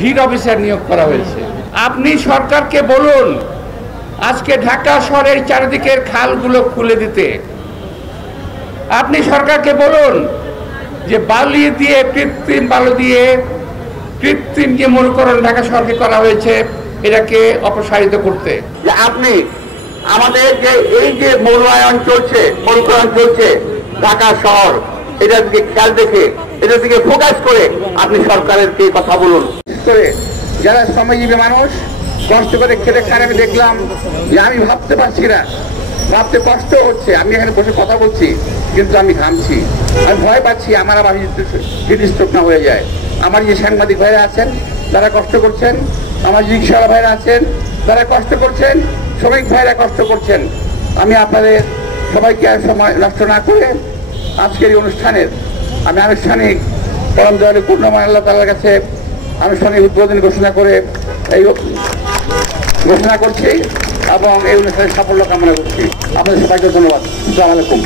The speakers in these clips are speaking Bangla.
হিট অফিসার নিয়োগ করা হয়েছে। আপনি সরকারকে বলুন আজকে ঢাকা শহরের চারিদিকের খালগুলো খুলে দিতে। আপনি সরকারকে বলুন যে বালি দিয়ে কৃত্রিম বালু দিয়ে কৃত্রিম যে মরুকরণ ঢাকা শহরকে করা হয়েছে এটাকে অপসারিত করতে। আপনি আমাদের যে এই যে মরুকরণ চলছে ঢাকা শহর, এটার দিকে খেয়াল রেখে এটার দিকে ফোকাস করে আপনি সরকারের কে কথা বলুন। যারা শ্রমজীবী মানুষ কষ্ট করে খেতে খান, আমি দেখলাম যে আমি ভাবতে পারছি না, ভাবতে কষ্ট হচ্ছে। আমি এখানে বসে কথা বলছি কিন্তু আমি ঘামছি, আমি ভয় পাচ্ছি আমার আবার হৃদস্ট্রোক না হয়ে যায়। আমার যে সাংবাদিক ভাইরা আছেন তারা কষ্ট করছেন, আমার যে রিক্সাওয়ালা ভাইরা আছেন তারা কষ্ট করছেন, শ্রমিক ভাইরা কষ্ট করছেন। আমি আপনাদের সবাইকে আর সময় নষ্ট না করে আজকের এই অনুষ্ঠানের আমি আনুষ্ঠানিক পরম দয়ালু পূর্ণময় আল্লাহ তাআলার কাছে আনুষ্ঠানিক উদ্বোধন ঘোষণা করছি এবং এই অনুষ্ঠানের সাফল্য কামনা করছি। আপনাদের সবাইকে ধন্যবাদ। আসসালামু আলাইকুম।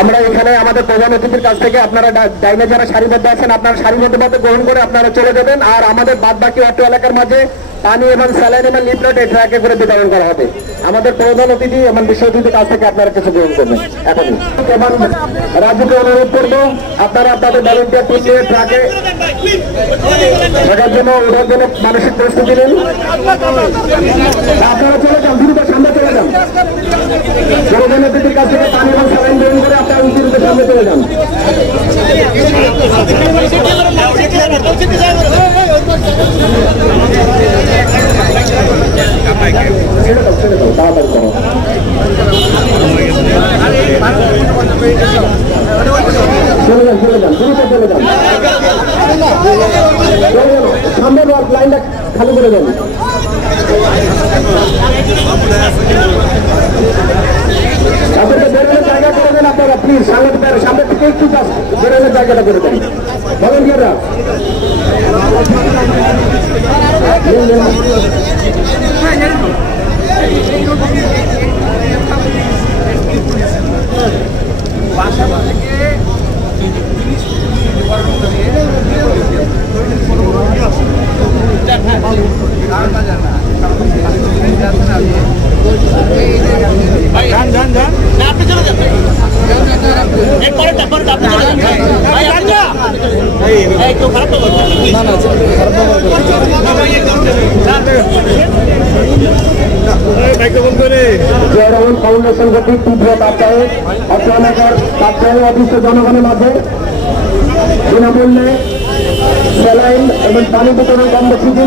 আমরা এখানে আমাদের প্রধান অতিথির কাছ থেকে আপনারা ডাইনে যারা সারিবদ্ধ আছেন আপনারা সারিবদ্ধভাবে গ্রহণ করে আপনারা চলে যাবেন, আর আমাদের বাদ বাকি অটো এলাকার মাঝে পানি এবং স্যালাইন এবং লিফলেট এই ট্রাকে করে বিতরণ করা হবে। আমাদের প্রধান অতিথি এবং বিশ্ব অতিথির কাছ থেকে আপনারা কিছু গ্রহণ করবেন। এখনই এবং রাজ্যকে অনুরোধ করবো আপনারা আপনাদের ভলেন্টিয়ার টিম নিয়ে ট্রাকে থাকার জন্য ওঠার জন্য মানসিক প্রস্তুতি নিন। আপনারা চলে যান, দ্রুত সামনে চলে যান। প্রধান অতিথির কাছ থেকে পানি এবং স্যালাইন গ্রহণ করে আপনারা দ্রুত সামনে চলে যান। সামনের লাইনটা খালি করে দেন। আপনাদের বেরোনোর জায়গা করে দেন আপনারা, প্লিজ সামনে থেকে একটু বেরোনোর জায়গাটা করে দেন ভলেন্টিয়াররা। ফাউন্ডেশন কর্তৃক তীব্র তাপদাহে অত্র এলাকার তাপদাহে অতিষ্ঠ জনগণের মাঝে বিনামূল্যে স্যালাইন এবং পানি বিতরণ কর্মসূচি